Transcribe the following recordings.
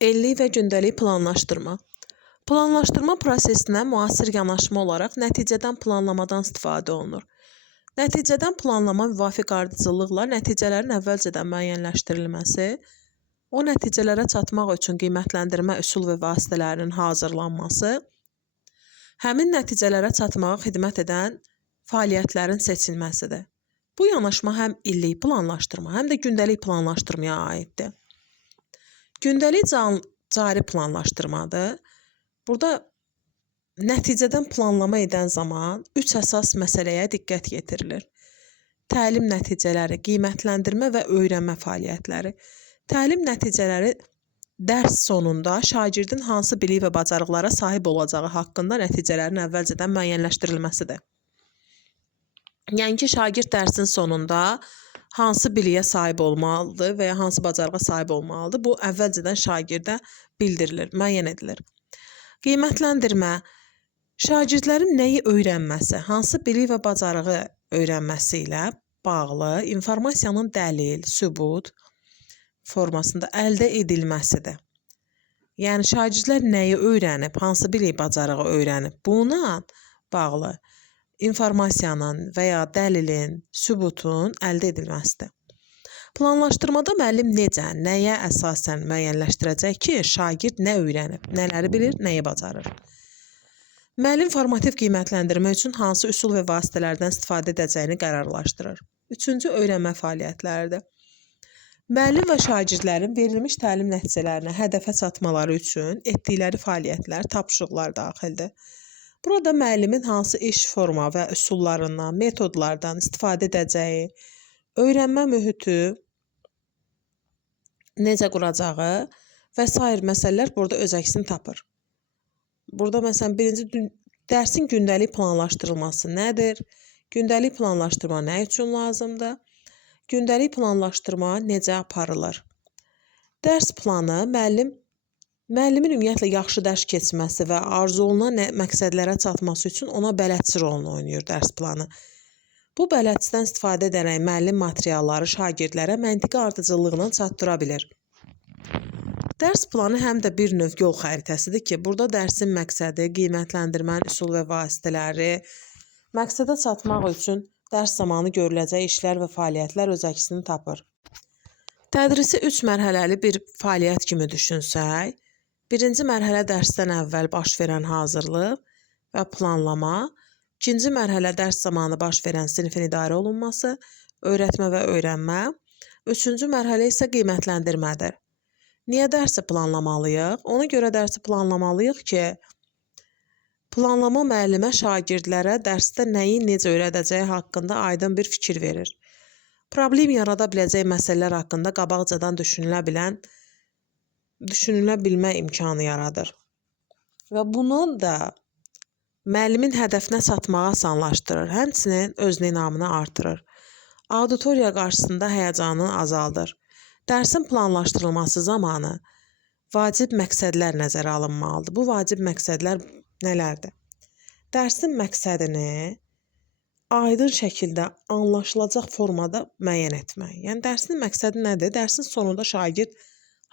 İllik və gündəlik planlaşdırma. Planlaşdırma prosesinə müasir yanaşma olaraq nəticədən planlamadan istifadə olunur. Nəticədən planlama müvafiq ardıcıllıqla nəticələrin əvvəlcədən müəyyənləşdirilməsi, o nəticələrə çatmaq üçün qiymətləndirmə üsul və vasitələrinin hazırlanması, həmin nəticələrə çatmağa xidmət edən fəaliyyətlərin seçilməsidir. Bu yanaşma həm illik planlaşdırma, həm də gündəlik planlaşdırmaya aiddir. Gündəlik cari planlaşdırmadır. Burada nəticədən planlama edən zaman 3 əsas məsələyə diqqət yetirilir. Təlim nəticələri, qiymətləndirmə və öyrənmə fəaliyyətləri. Təlim nəticələri dərs sonunda şagirdin hansı bilik və bacarıqlara sahib olacağı haqqında nəticələrin əvvəlcədən müəyyənləşdirilməsidir. Yəni ki, şagird dərsin sonunda hansı biliyə sahib olmalıdır və ya hansı bacarığa sahib olmalıdır, bu əvvəlcədən şagirdə bildirilir, müəyyən edilir. Qiymətləndirmə, şagirdlərin nəyi öyrənməsi, hansı bilik və bacarığı öyrənməsi ilə bağlı informasiyanın dəlil, sübut formasında əldə edilməsidir. Yəni, şagirdlər nəyi öyrənib, hansı bilik, bacarığı öyrənib, buna bağlı informasiyanın və ya dəlilin, sübutun əldə edilməsidir. Planlaşdırmada müəllim necə, nəyə əsasən müəyyənləşdirəcək ki, şagird nə öyrənib, nələri bilir, nəyi bacarır. Müəllim formativ qiymətləndirmə üçün hansı üsul və vasitələrdən istifadə edəcəyini qərarlaşdırır. Üçüncü, öyrənmə fəaliyyətləridir. Müəllim və şagirdlərin verilmiş təlim nəticələrinə hədəfə çatmaları üçün etdikləri fəaliyyətlər, tapşırıqlar daxildir. Burada müəllimin hansı iş forma və üsullarından, metodlardan istifadə edəcəyi, öyrənmə mühiti necə quracağı və sair məsələlər burada öz əksini tapır. Burada məsələn, birinci dərsin gündəlik planlaşdırılması nədir? Gündəlik planlaşdırma nə üçün lazımdır? Gündəlik planlaşdırma necə aparılır? Dərs planı müəllimin ümumiyyətlə yaxşı dərs keçməsi və arzu olunan məqsədlərə çatması üçün ona bələdçi rolunu oynayır dərs planı. Bu bələdçidən istifadə edərək müəllim materialları şagirdlərə məntiqi ardıcıllığına çatdıra bilir. Dərs planı həm də bir növ yol xəritəsidir ki, burada dərsin məqsədi, qiymətləndirmənin üsul və vasitələri, məqsədə çatmaq üçün dərs zamanı görüləcək işlər və fəaliyyətlər öz əksini tapır. Tədrisi 3 mərhələli bir fəaliyyət kimi düşünsək, birinci mərhələ dərsdən əvvəl baş verən hazırlıq və planlama, ikinci mərhələ dərs zamanı baş verən sinifin idarə olunması, öyrətmə və öyrənmə, üçüncü mərhələ isə qiymətləndirmədir. Niyə dərsi planlamalıyıq? Ona görə dərsi planlamalıyıq ki, planlama müəllimə şagirdlərə dərsdə nəyi necə öyrədəcəyi haqqında aydın bir fikir verir. Problem yarada biləcək məsələlər haqqında qabaqcadan düşünülə bilmə imkanı yaradır. Və bunun da müəllimin hədəfinə çatmağı asanlaşdırır, həmçinin öz inamını artırır. Auditoriya qarşısında həyəcanı azaldır. Dərsin planlaşdırılması zamanı vacib məqsədlər nəzərə alınmalıdır. Bu vacib məqsədlər nələrdir? Dərsin məqsədini aydın şəkildə anlaşılacaq formada müəyyən etmək. Yəni, dərsin məqsədi nədir? Dərsin sonunda şagird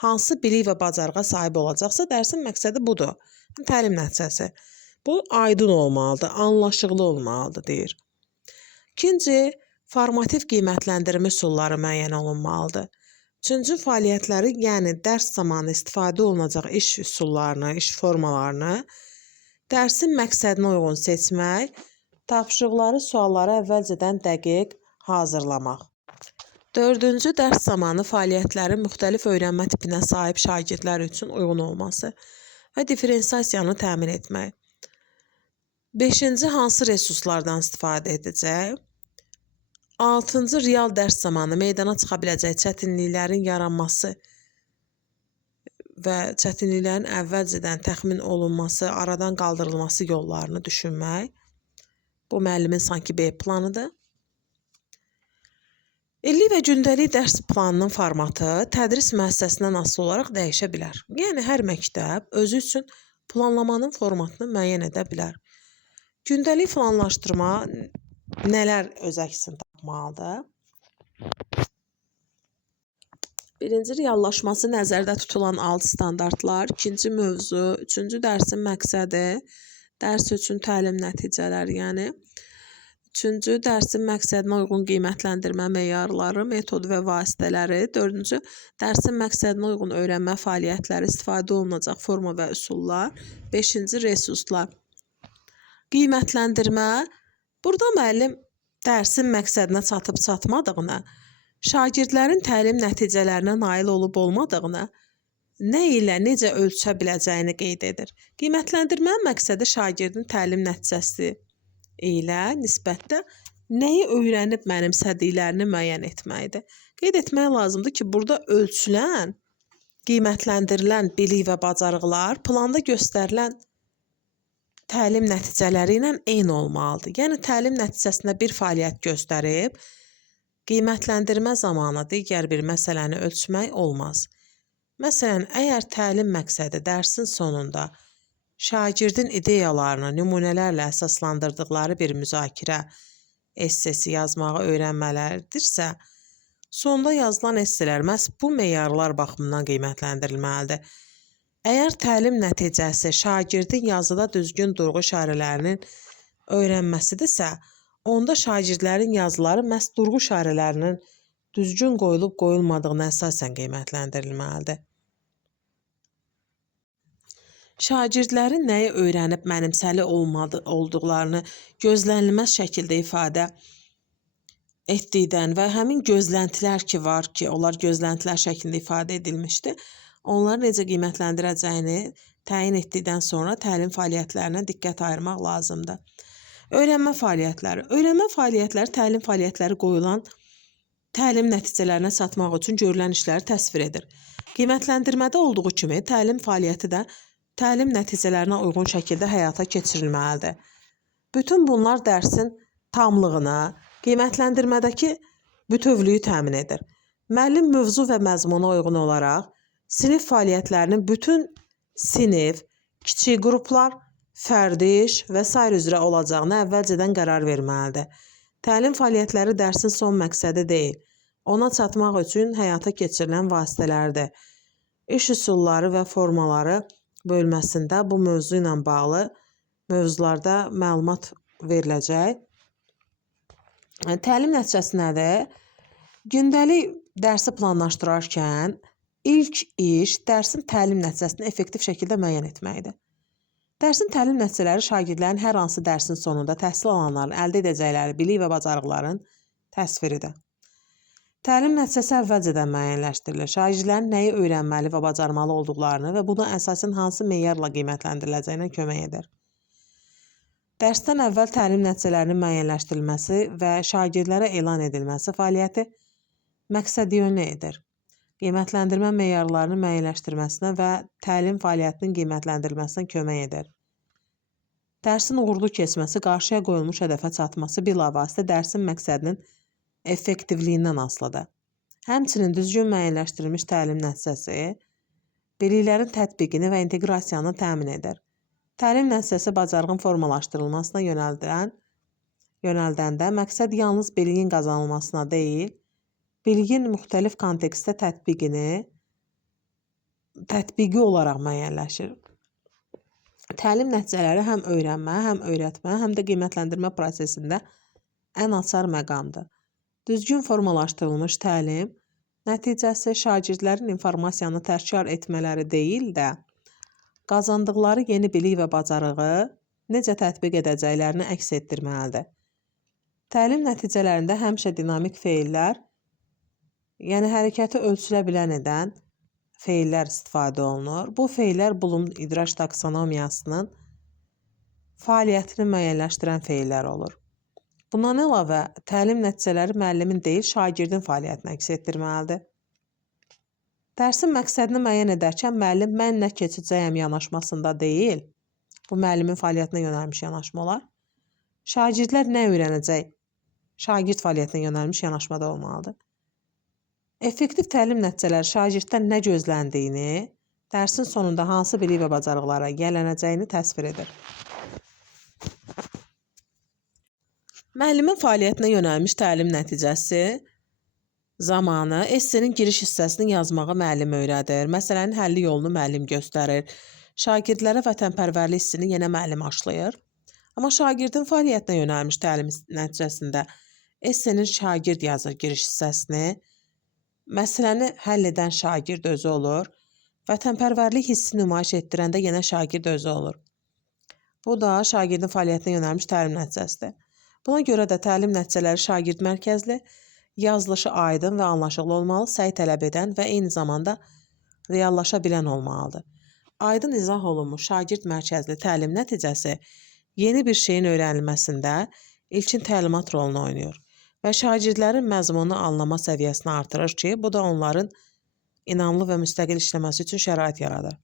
hansı bilik və bacarığa sahib olacaqsa, dərsin məqsədi budur. Təlim nəticəsi. Bu, aydın olmalıdır, anlaşıqlı olmalıdır, deyir. İkinci, formativ qiymətləndirmə üsulları müəyyən olunmalıdır. Üçüncü, fəaliyyətləri, yəni dərs zamanı istifadə olunacaq iş üsullarını, iş formalarını dərsin məqsədinə uyğun seçmək, tapşırıqları, sualları əvvəlcədən dəqiq hazırlamaq. Dördüncü, dərs zamanı fəaliyyətlərin müxtəlif öyrənmə tipinə sahib şagirdlər üçün uyğun olması və diferensiyasiyanı təmin etmək. Beşinci, hansı resurslardan istifadə edəcək? Altıncı, real dərs zamanı meydana çıxa biləcək çətinliklərin yaranması və çətinliklərin əvvəlcədən təxmin olunması, aradan qaldırılması yollarını düşünmək. Bu, müəllimin sanki B planıdır. İllik və gündəlik dərs planının formatı tədris müəssisəsindən asılı olaraq dəyişə bilər. Yəni, hər məktəb özü üçün planlamanın formatını müəyyən edə bilər. Gündəlik planlaşdırma nələr öz əksini tapmalıdır? Birinci reallaşması nəzərdə tutulan 6 standartlar, ikinci mövzu, üçüncü dərsin məqsədi, dərs üçün təlim nəticələri, yəni üçüncü dərsin məqsədinə uyğun qiymətləndirmə meyarları, metod və vasitələri, dördüncü dərsin məqsədinə uyğun öyrənmə fəaliyyətləri, istifadə olunacaq forma və üsullar, beşinci resurslar. Qiymətləndirmə, burada müəllim dərsin məqsədinə çatıb-çatmadığını, şagirdlərin təlim nəticələrinə nail olub-olmadığını, nə ilə necə ölçə biləcəyini qeyd edir. Qiymətləndirmənin məqsədi şagirdin təlim nəticəsi ilə nisbətdə nəyi öyrənib mənimsədiklərini müəyyən etməkdir. Qeyd etmək lazımdır ki, burada ölçülən, qiymətləndirilən bilik və bacarıqlar planda göstərilən təlim nəticələri ilə eyni olmalıdır. Yəni, təlim nəticəsində bir fəaliyyət göstərib, qiymətləndirmə zamanı digər bir məsələni ölçmək olmaz. Məsələn, əgər təlim məqsədi dərsin sonunda şagirdin ideyalarını nümunələrlə əsaslandırdıqları bir müzakirə essesi yazmağı öyrənmələridirsə, sonda yazılan esselər məhz bu meyarlar baxımından qiymətləndirilməlidir. Əgər təlim nəticəsi şagirdin yazıda düzgün durğu işarələrinin öyrənməsidirsə, onda şagirdlərin yazıları məhz durğu işarələrinin düzgün qoyulub-qoyulmadığına əsasən qiymətləndirilməlidir. Şagirdlərin nəyi öyrənib mənimsəli olduqlarını gözlənilməz şəkildə ifadə etdikdən və həmin gözləntilər ki var ki, onlar gözləntilər şəklində ifadə edilmişdir, onları necə qiymətləndirəcəyini təyin etdikdən sonra təlim fəaliyyətlərinə diqqət ayırmaq lazımdır. Öyrənmə fəaliyyətləri. Öyrənmə fəaliyyətləri təlim fəaliyyətləri qoyulan təlim nəticələrinə çatmaq üçün görülən işləri təsvir edir. Qiymətləndirmədə olduğu kimi təlim fəaliyyəti də təlim nəticələrinə uyğun şəkildə həyata keçirilməlidir. Bütün bunlar dərsin tamlığına, qiymətləndirmədəki bütövlüyü təmin edir. Müəllim mövzu və məzmuna uyğun olaraq sinif fəaliyyətlərinin bütün sinif, kiçik qruplar, fərdi iş və s. üzrə olacağına əvvəlcədən qərar verməlidir. Təlim fəaliyyətləri dərsin son məqsədi deyil, ona çatmaq üçün həyata keçirilən vasitələrdir. İş üsulları və formaları bölməsində bu mövzu ilə bağlı mövzularda məlumat veriləcək. Təlim nəticəsi nədir? Gündəlik dərsi planlaşdırarkən ilk iş dərsin təlim nəticəsini effektiv şəkildə müəyyən etməkdir. Dərsin təlim nəticələri şagirdlərin hər hansı dərsin sonunda təhsil alanların əldə edəcəkləri bilik və bacarıqların təsviridir. Təlim nəticəsi əvvəlcədən müəyyənləşdirilir. Şagirdlərin nəyi öyrənməli və bacarmalı olduqlarını və buna əsasən hansı meyarla qiymətləndiriləcəyinə kömək edir. Dərsdən əvvəl təlim nəticələrinin müəyyənləşdirilməsi və şagirdlərə elan edilməsi fəaliyyəti məqsədyönlü edir. Qiymətləndirmə meyarlarının müəyyənləşdirməsinə və təlim fəaliyyətinin qiymətləndirilməsinə kömək edir. Dərsin uğurlu keçməsi, qarşıya qoyulmuş hədəfə çatması bilavasitə dərsin məqsədinin effektivliyindən asılıdır. Həmçinin düzgün müəyyənləşdirilmiş təlim nəticəsi biliklərin tətbiqini və inteqrasiyanı təmin edir. Təlim nəticəsi bacarığın formalaşdırılmasına yönəldəndə məqsəd yalnız biliyin qazanılmasına deyil, biliyin müxtəlif kontekstdə tətbiqi olaraq müəyyənləşir. Təlim nəticələri həm öyrənmə, həm öyrətmə, həm də qiymətləndirmə prosesində ən açar məqamdır. Düzgün formalaşdırılmış təlim nəticəsi şagirdlərin informasiyanı təkrar etmələri deyil də, qazandıqları yeni bilik və bacarığı necə tətbiq edəcəklərini əks etdirməlidir. Təlim nəticələrində həmişə dinamik feillər, yəni hərəkəti ölçülə bilən edən feillər istifadə olunur. Bu feillər Bloom idraç taksonomiyasının fəaliyyətini müəyyənləşdirən feillər olur. Bundan əlavə, təlim nəticələri müəllimin deyil, şagirdin fəaliyyətini əks etdirməlidir. Dərsin məqsədini müəyyən edərkən müəllim mən nə keçəcəyəm yanaşmasında deyil, bu müəllimin fəaliyyətinə yönəlmiş yanaşma olar. Şagirdlər nə öyrənəcək? Şagird fəaliyyətinə yönəlmiş yanaşmada olmalıdır. Effektiv təlim nəticələri şagirddən nə gözləndiyini, dərsin sonunda hansı bilik və bacarıqlara yiyələnəcəyini təsvir edir. Müəllimin fəaliyyətinə yönəlmiş təlim nəticəsi zamanı essenin giriş hissəsini yazmağı müəllim öyrədir. Məsələnin həlli yolunu müəllim göstərir. Şagirdlərə vətənpərvərlik hissini yenə müəllim aşlayır. Amma şagirdin fəaliyyətinə yönəlmiş təlim nəticəsində essenin şagird yazır giriş hissəsini. Məsələni həll edən şagird özü olur. Vətənpərvərlik hissi nümayiş etdirəndə yenə şagird özü olur. Bu da şagirdin fəaliyyətinə yönəlmiş təlim nəticəsidir. Buna görə də təlim nəticələri şagird mərkəzli, yazılışı aydın və anlaşılır olmalı, səy tələb edən və eyni zamanda reallaşa bilən olmalıdır. Aydın izah olunmuş şagird mərkəzli təlim nəticəsi yeni bir şeyin öyrənilməsində ilkin təlimat rolunu oynayır və şagirdlərin məzmununu anlama səviyyəsini artırır ki, bu da onların inamlı və müstəqil işləməsi üçün şərait yaradır.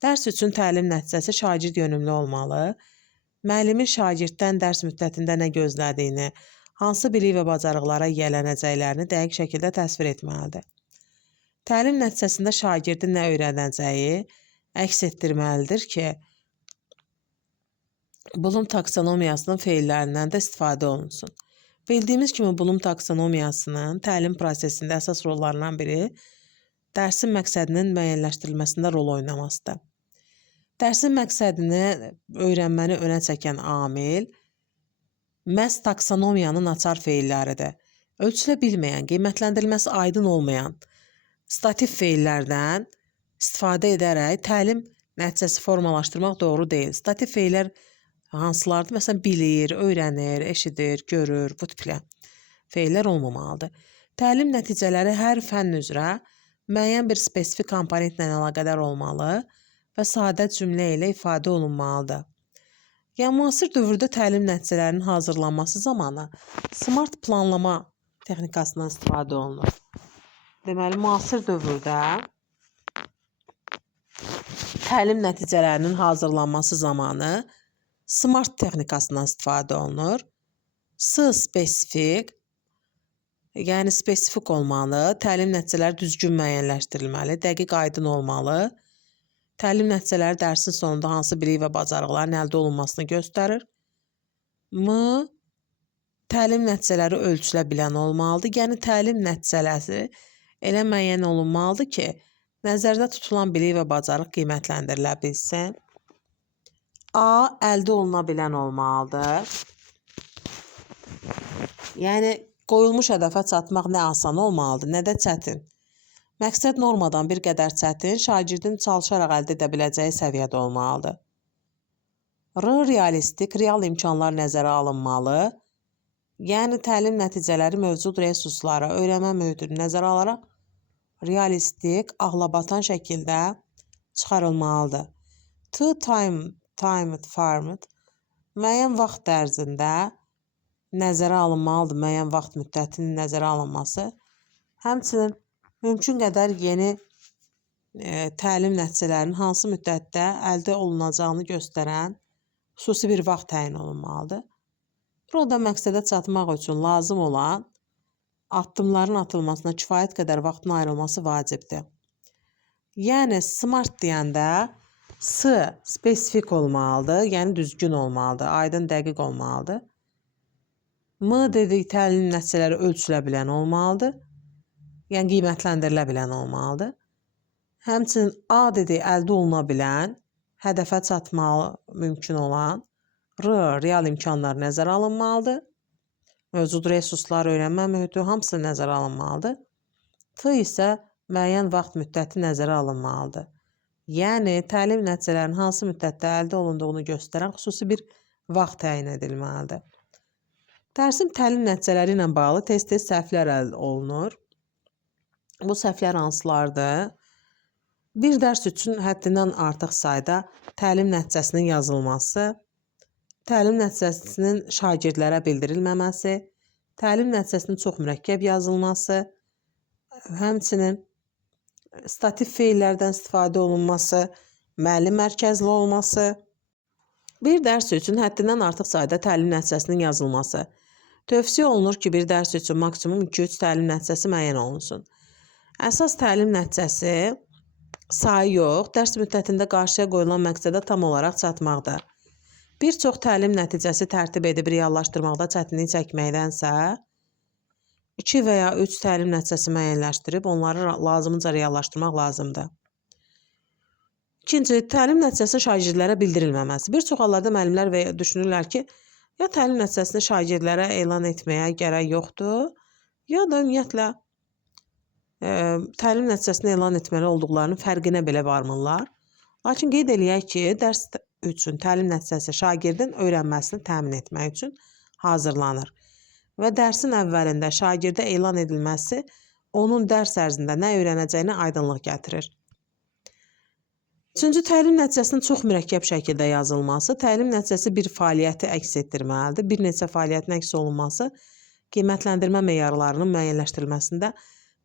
Dərs üçün təlim nəticəsi şagird yönümlü olmalı, müəllimin şagirddən dərs müddətində nə gözlədiyini, hansı bilik və bacarıqlara yiyələnəcəklərini dəqiq şəkildə təsvir etməlidir. Təlim nəticəsində şagirdin nə öyrənəcəyi əks etdirməlidir ki, Bloom taksonomiyasının feillərindən də istifadə olunsun. Bildiyimiz kimi Bloom taksonomiyasının təlim prosesində əsas rollarından biri dərsin məqsədinin müəyyənləşdirilməsində rol oynamasıdır. Dərsin məqsədini, öyrənməni önə çəkən amil məhz taksonomiyanın açar feilləridir. Ölçülə bilməyən, qiymətləndirilməsi aydın olmayan stativ feillərdən istifadə edərək təlim nəticəsi formalaşdırmaq doğru deyil. Stativ feillər hansılardır? Məsələn, bilir, öyrənir, eşidir, görür, bu tiplə feillər olmamalıdır. Təlim nəticələri hər fənn üzrə müəyyən bir spesifik komponentlə əlaqədar olmalı və sadə cümlə ilə ifadə olunmalıdır. Yəni, müasir dövrdə təlim nəticələrinin hazırlanması zamanı smart planlama texnikasından istifadə olunur. Deməli, müasir dövrdə təlim nəticələrinin hazırlanması zamanı smart texnikasından istifadə olunur. Spesifik, yəni spesifik olmalı, təlim nəticələri düzgün müəyyənləşdirilməli, dəqiq aydın olmalı. Təlim nəticələri dərsin sonunda hansı bilik və bacarıqların əldə olunmasını göstərir. Təlim nəticələri ölçülə bilən olmalıdır. Yəni, təlim nəticələri elə müəyyən olunmalıdır ki, nəzərdə tutulan bilik və bacarıq qiymətləndirilə bilsin. Əldə oluna bilən olmalıdır. Yəni, qoyulmuş hədəfə çatmaq nə asan olmalıdır, nə də çətin. Məqsəd normadan bir qədər çətin, şagirdin çalışaraq əldə edə biləcəyi səviyyədə olmalıdır. Realistik, real imkanlar nəzərə alınmalı. Yəni, təlim nəticələri mövcud resurslara, öyrənmə mühitini nəzərə alaraq realistik, ağlabatan şəkildə çıxarılmalıdır. Timed format müəyyən vaxt ərzində nəzərə alınmalıdır, müəyyən vaxt müddətinin nəzərə alınması. Həmçinin mümkün qədər yeni təlim nəticələrinin hansı müddətdə əldə olunacağını göstərən xüsusi bir vaxt təyin olunmalıdır. Burada məqsədə çatmaq üçün lazım olan addımların atılmasına kifayət qədər vaxtın ayrılması vacibdir. Yəni, smart deyəndə spesifik olmalıdır, yəni düzgün olmalıdır, aydın, dəqiq olmalıdır. Dedik, təlim nəticələri ölçülə bilən olmalıdır. Yəni, qiymətləndirilə bilən olmalıdır. Həmçinin dedik, əldə oluna bilən, hədəfə çatmalı mümkün olan, real imkanlar nəzərə alınmalıdır. Mövcud resurslar, öyrənmə mühiti hamısı nəzərə alınmalıdır. isə müəyyən vaxt müddəti nəzərə alınmalıdır. Yəni, təlim nəticələrinin hansı müddətdə əldə olunduğunu göstərən xüsusi bir vaxt təyin edilməlidir. Dərsin təlim nəticələri ilə bağlı tez-tez səhvlər əldə olunur. Bu səhvlər hansılardır? Bir dərs üçün həddindən artıq sayda təlim nəticəsinin yazılması, təlim nəticəsinin şagirdlərə bildirilməməsi, təlim nəticəsinin çox mürəkkəb yazılması, həmçinin stativ feillərdən istifadə olunması, müəllim mərkəzli olması, bir dərs üçün həddindən artıq sayda təlim nəticəsinin yazılması. Tövsiyə olunur ki, bir dərs üçün maksimum 2-3 təlim nəticəsi müəyyən olunsun. Əsas təlim nəticəsi sayı yox, dərs müddətində qarşıya qoyulan məqsədə tam olaraq çatmaqdır. Bir çox təlim nəticəsi tərtib edib reallaşdırmaqda çətinlik çəkməkdənsə, 2 və ya 3 təlim nəticəsi müəyyənləşdirib onları lazımınca reallaşdırmaq lazımdır. İkinci, təlim nəticəsinin şagirdlərə bildirilməməsi. Bir çox hallarda müəllimlər düşünürlər ki, ya təlim nəticəsini şagirdlərə elan etməyə gərək yoxdur, ya da ümumiyyətlə təlim nəticəsini elan etməli olduqlarının fərqinə belə varmırlar. Lakin qeyd eləyək ki, dərs üçün təlim nəticəsi şagirdin öyrənməsini təmin etmək üçün hazırlanır və dərsin əvvəlində şagirdə elan edilməsi onun dərs ərzində nə öyrənəcəyinə aydınlıq gətirir. Üçüncü, təlim nəticəsinin çox mürəkkəb şəkildə yazılması. Təlim nəticəsi bir fəaliyyəti əks etdirməlidir. Bir neçə fəaliyyətin əks olunması qiymətləndirmə meyarlarının müəyyənləşdirilməsində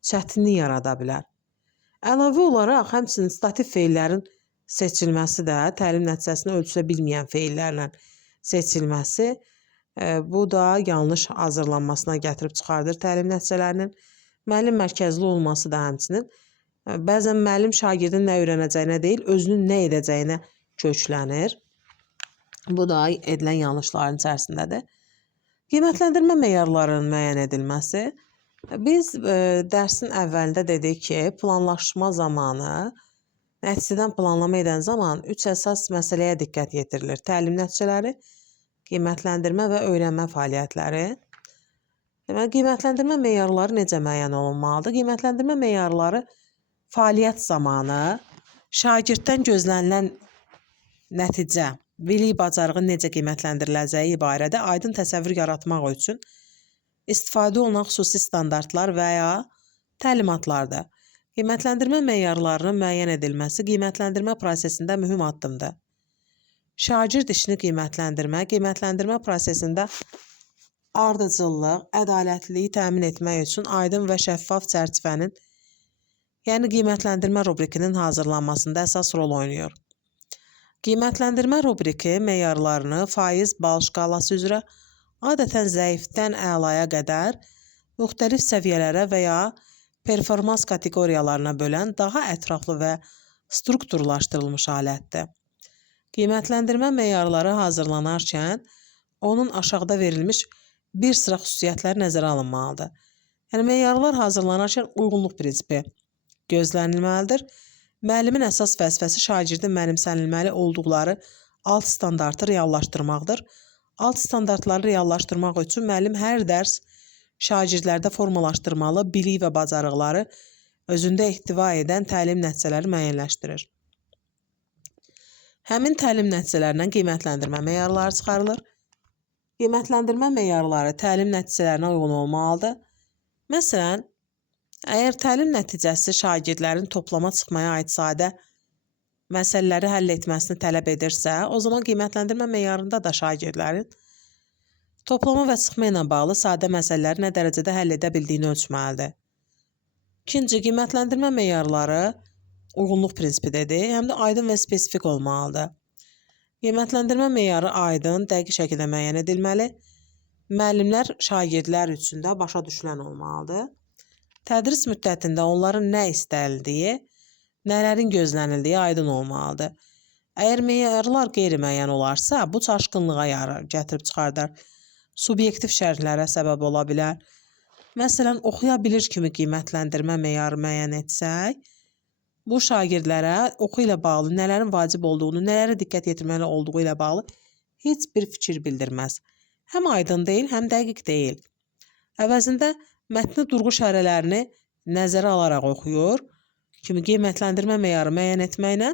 çətinlik yarada bilər. Əlavə olaraq, həmçinin stativ feillərin seçilməsi də təlim nəticəsini ölçülə bilməyən feillərlə seçilməsi, bu da yanlış hazırlanmasına gətirib çıxardır təlim nəticələrinin. Müəllim mərkəzli olması da həmçinin bəzən müəllim şagirdin nə öyrənəcəyinə deyil, özünün nə edəcəyinə köklənir. Bu da edilən yanlışların içərisindədir. Qiymətləndirmə meyarlarının müəyyən edilməsi. Biz dərsin əvvəlində dedik ki, planlaşma zamanı, nəticədən planlama edən zaman 3 əsas məsələyə diqqət yetirilir. Təlim nəticələri, qiymətləndirmə və öyrənmə fəaliyyətləri. Deməli, qiymətləndirmə meyarları necə müəyyən olunmalıdır? Qiymətləndirmə meyarları fəaliyyət zamanı şagirddən gözlənilən nəticə, bilik bacarığı necə qiymətləndiriləcəyi barədə aydın təsəvvür yaratmaq üçün istifadə olunan xüsusi standartlar və ya təlimatlardır. Qiymətləndirmə meyarlarının müəyyən edilməsi qiymətləndirmə prosesində mühüm addımdır. Şagird işini qiymətləndirmə prosesində ardıcıllıq, ədalətliliyi təmin etmək üçün aydın və şəffaf çərçivənin, yəni qiymətləndirmə rubrikinin hazırlanmasında əsas rol oynayır. Qiymətləndirmə rubriki meyarlarını faiz bal şkalası üzrə adətən zəifdən əlaya qədər müxtəlif səviyyələrə və ya performans kateqoriyalarına bölən daha ətraflı və strukturlaşdırılmış alətdir. Qiymətləndirmə meyarları hazırlanarkən onun aşağıda verilmiş bir sıra xüsusiyyətləri nəzərə alınmalıdır. Yəni, meyarlar hazırlanarkən uyğunluq prinsipi gözlənilməlidir. Müəllimin əsas vəzifəsi şagirdin mənimsənilməli olduqları alt standartı reallaşdırmaqdır. Alt standartları reallaşdırmaq üçün müəllim hər dərs şagirdlərdə formalaşdırmalı bilik və bacarıqları özündə ehtiva edən təlim nəticələri müəyyənləşdirir. Həmin təlim nəticələrindən qiymətləndirmə meyarları çıxarılır. Qiymətləndirmə meyarları təlim nəticələrinə uyğun olmalıdır. Məsələn, əgər təlim nəticəsi şagirdlərin toplama çıxmaya aid sadə məsələləri həll etməsini tələb edirsə, o zaman qiymətləndirmə meyarında da şagirdlərin toplama və çıxma ilə bağlı sadə məsələləri nə dərəcədə həll edə bildiyini ölçməlidir. İkinci, qiymətləndirmə meyarları uyğunluq prinsipidir, həm də aydın və spesifik olmalıdır. Qiymətləndirmə meyarı aydın, dəqiq şəkildə müəyyən edilməli. Müəllimlər şagirdlər üçün də başa düşülən olmalıdır. Tədris müddətində onların nə istənildiyi, nələrin gözlənildiyi aydın olmalıdır. Əgər meyarlar qeyri-müəyyən olarsa, bu çaşqınlığa gətirib çıxardar. Subyektiv şərhlərə səbəb ola bilər. Məsələn, oxuya bilir kimi qiymətləndirmə meyarı müəyyən etsək, bu şagirdlərə oxu ilə bağlı nələrin vacib olduğunu, nələrə diqqət yetirməli olduğu ilə bağlı heç bir fikir bildirməz. Həm aydın deyil, həm dəqiq deyil. Əvəzində mətni durğu şərhələrini nəzərə alaraq oxuyur kimi qiymətləndirmə meyarı müəyyən etməklə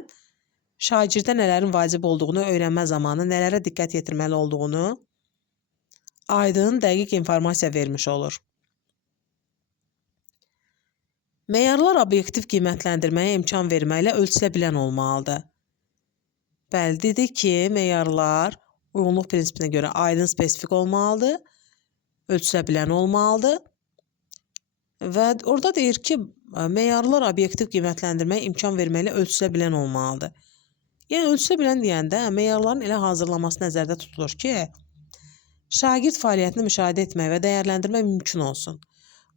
şagirdə nələrin vacib olduğunu, öyrənmə zamanı nələrə diqqət yetirməli olduğunu aydın, dəqiq informasiya vermiş olur. Meyarlar obyektiv qiymətləndirməyə imkan verməklə ölçülə bilən olmalıdır. Bəli, dedik ki, meyarlar uyğunluq prinsipinə görə aydın, spesifik olmalıdır, ölçülə bilən olmalıdır. Və orada deyir ki, meyarlar obyektiv qiymətləndirməyə imkan verməklə ölçülə bilən olmalıdır. Yəni, ölçülə bilən deyəndə meyarların elə hazırlanması nəzərdə tutulur ki, şagird fəaliyyətini müşahidə etmək və dəyərləndirmək mümkün olsun.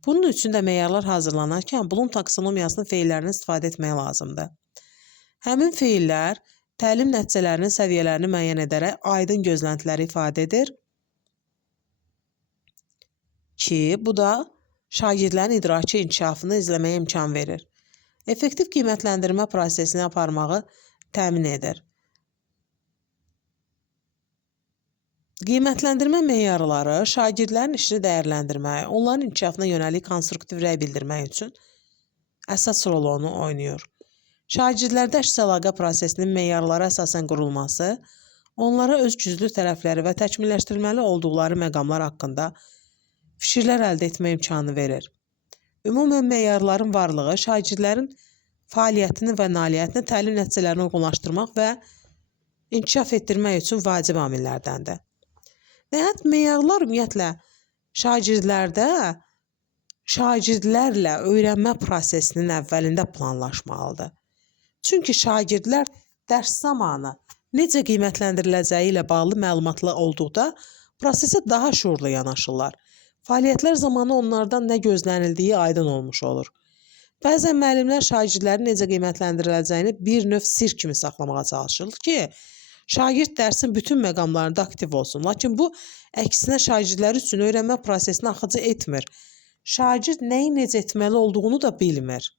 Bunun üçün də meyarlar hazırlanarkən Bloom taksonomiyasının feillərini istifadə etmək lazımdır. Həmin feillər təlim nəticələrinin səviyyələrini müəyyən edərək aydın gözləntiləri ifadə edir ki, bu da şagirdlərin idraki inkişafını izləməyə imkan verir. Effektiv qiymətləndirmə prosesini aparmağı təmin edir. Qiymətləndirmə meyarları şagirdlərin işini dəyərləndirmək, onların inkişafına yönəlik konstruktiv rəy bildirmək üçün əsas rolunu oynayır. Şagirdlərdə əks əlaqə prosesinin meyarlara əsasən qurulması, onlara öz güclü tərəfləri və təkmilləşdirilməli olduqları məqamlar haqqında fikirlər əldə etmə imkanı verir. Ümumən meyarların varlığı şagirdlərin fəaliyyətini və nailiyyətini təlim nəticələrini uyğunlaşdırmaq və inkişaf etdirmək üçün vacib amillərdəndir. Nəhayət, meyarlar ümumiyyətlə şagirdlərlə öyrənmə prosesinin əvvəlində planlaşmalıdır. Çünki şagirdlər dərs zamanı necə qiymətləndiriləcəyi ilə bağlı məlumatlı olduqda prosesə daha şuurlu yanaşırlar. Fəaliyyətlər zamanı onlardan nə gözlənildiyi aydın olmuş olur. Bəzən müəllimlər şagirdlərin necə qiymətləndiriləcəyini bir növ sirr kimi saxlamağa çalışır ki, şagird dərsin bütün məqamlarında aktiv olsun. Lakin bu, əksinə şagirdlər üçün öyrənmə prosesini axıcı etmir. Şagird nəyi necə etməli olduğunu da bilmir.